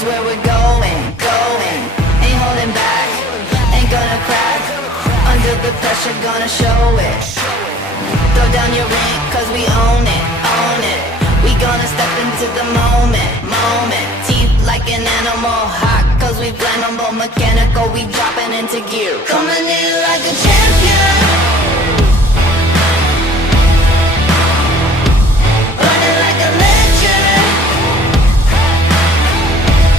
is where we're going, going. Ain't holding back, ain't gonna crack. Under the pressure, gonna show it. Throw down your ring, cause we own it, own it. We gonna step into the moment, moment. Teeth like an animal, hot cause we flammable. Mechanical, we dropping into gear. Coming in like a champion.